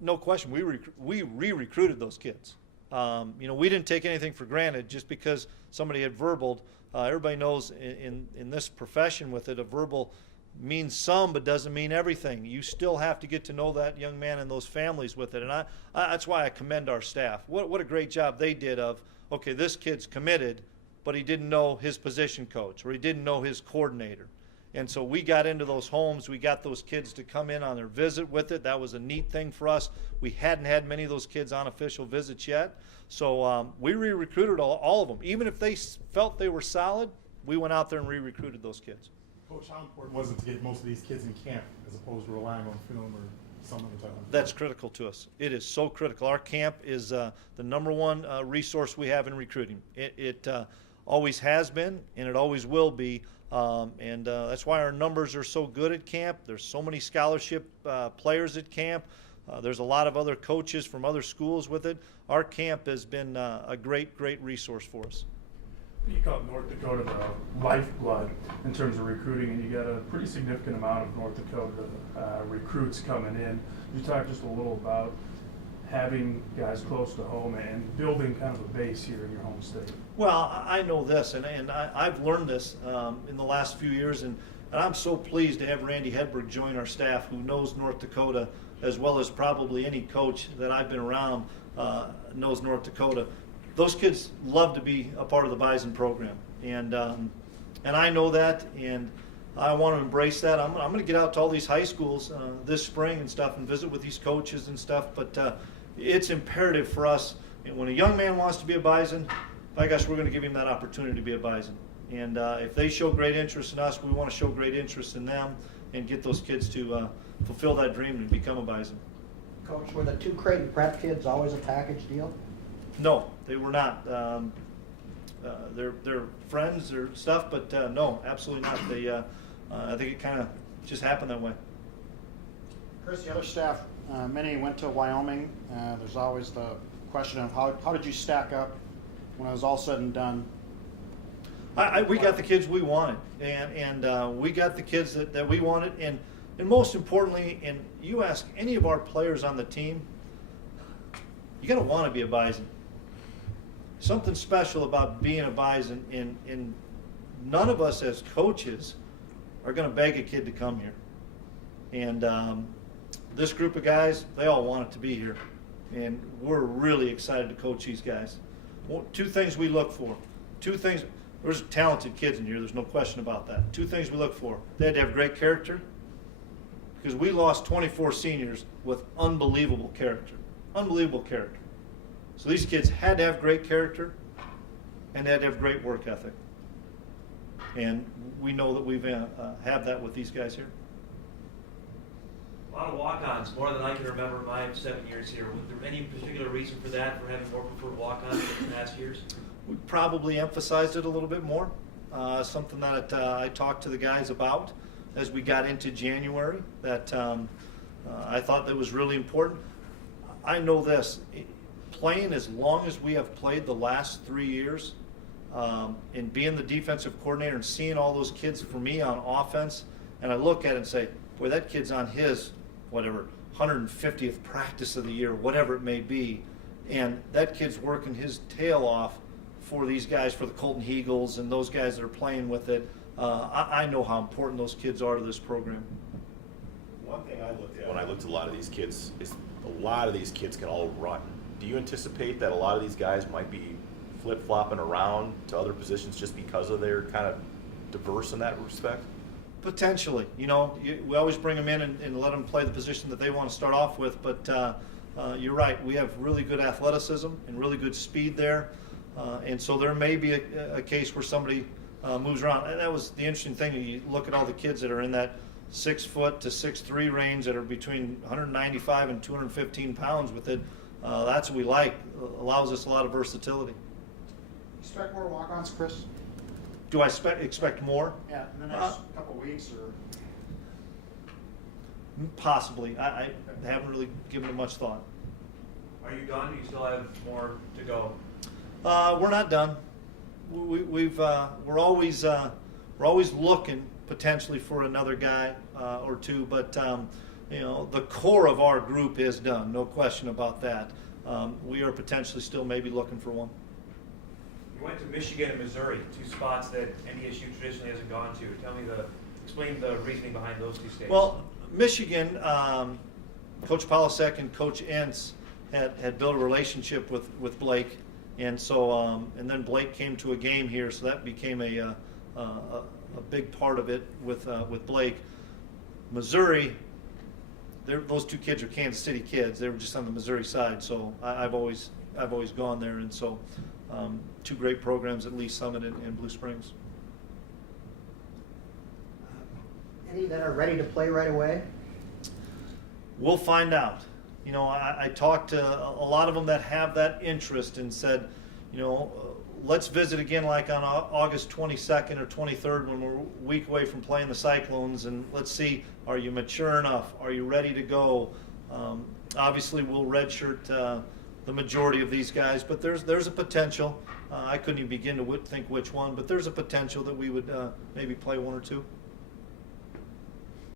No question. We re-recruited those kids. We didn't take anything for granted just because somebody had verbaled. Everybody knows in this profession with it, a verbal means some but doesn't mean everything. You still have to get to know that young man and those families with it. And that's why I commend our staff. What a great job they did of, okay, this kid's committed, but he didn't know his position coach or he didn't know his coordinator. And so we got into those homes. We got those kids to come in on their visit with it. That was a neat thing for us. We hadn't had many of those kids on official visits yet. So we re-recruited all of them. Even if they felt they were solid, we went out there and re-recruited those kids. Coach, how important was it to get most of these kids in camp as opposed to relying on film or some other type of? That's critical to us. It is so critical. Our camp is the number one resource we have in recruiting. It always has been, and it always will be. That's why our numbers are so good at camp. There's so many scholarship players at camp. There's a lot of other coaches from other schools with it. Our camp has been a great resource for us. You call North Dakota the lifeblood in terms of recruiting, and you got a pretty significant amount of North Dakota recruits coming in. You talk just a little about having guys close to home and building kind of a base here in your home state. Well, I know this, and I've learned this in the last few years, and I'm so pleased to have Randy Hedberg join our staff, who knows North Dakota as well as probably any coach that I've been around knows North Dakota. Those kids love to be a part of the Bison program, and I know that, and I want to embrace that. I'm going to get out to all these high schools this spring and stuff and visit with these coaches and stuff, but it's imperative for us. And when a young man wants to be a Bison, by gosh, we're going to give him that opportunity to be a Bison. And if they show great interest in us, we want to show great interest in them and get those kids to fulfill that dream and become a Bison. Coach, were the two Creighton prep kids always a package deal? No, they were not. They're friends, they're stuff, but no, absolutely not. They, I think it kind of just happened that way. Chris, the other staff, many went to Wyoming. There's always the question of how did you stack up when it was all said and done? We got the kids we wanted, and we got the kids that we wanted, and most importantly, and you ask any of our players on the team, you got to want to be a Bison. Something special about being a Bison, and none of us as coaches are going to beg a kid to come here. And this group of guys, they all want it to be here, and we're really excited to coach these guys. Well, two things we look for. Two things. There's talented kids in here. There's no question about that. Two things we look for. They had to have great character, because we lost 24 seniors with unbelievable character. Unbelievable character. So these kids had to have great character, and they had to have great work ethic. And we know that we've have that with these guys here. A lot of walk-ons, more than I can remember in my 7 years here. Was there any particular reason for that, for having more preferred walk-ons in the past years? We probably emphasized it a little bit more. Something that I talked to the guys about as we got into January, that I thought that was really important. I know this, playing as long as we have played the last 3 years, and being the defensive coordinator and seeing all those kids for me on offense, and I look at it and say, boy, that kid's on his, whatever, 150th practice of the year, whatever it may be, and that kid's working his tail off for these guys, for the Colton Heagles and those guys that are playing with it. I know how important those kids are to this program. One thing I looked at when I looked at a lot of these kids is a lot of these kids can all run. Do you anticipate that a lot of these guys might be flip-flopping around to other positions just because of their kind of diverse in that respect? Potentially. We always bring them in and let them play the position that they want to start off with, but you're right. We have really good athleticism and really good speed there, and so there may be a case where somebody moves around. And that was the interesting thing. You look at all the kids that are in that 6 foot to 6'3" range that are between 195 and 215 pounds with it. That's what we like. Allows us a lot of versatility. Expect more walk-ons, Chris? Do I expect more? Yeah, in the next couple of weeks, or possibly. I haven't really given it much thought. Are you done? Do you still have more to go? We're not done. We're always looking potentially for another guy or two, but the core of our group is done, no question about that. We are potentially still maybe looking for one. You went to Michigan and Missouri, two spots that NDSU traditionally hasn't gone to. Explain the reasoning behind those two states. Well, Michigan, Coach Polasek and Coach Entz had built a relationship with Blake, and so and then Blake came to a game here, so that became a big part of it with Blake. Missouri, those two kids are Kansas City kids. They were just on the Missouri side, so I've always gone there, and so two great programs at Lee Summit and Blue Springs. Any that are ready to play right away? We'll find out. I talked to a lot of them that have that interest and said, let's visit again like on August 22nd or 23rd when we're a week away from playing the Cyclones, and let's see, are you mature enough? Are you ready to go? Obviously, we'll redshirt the majority of these guys, but there's a potential. I couldn't even begin to think which one, but there's a potential that we would maybe play one or two.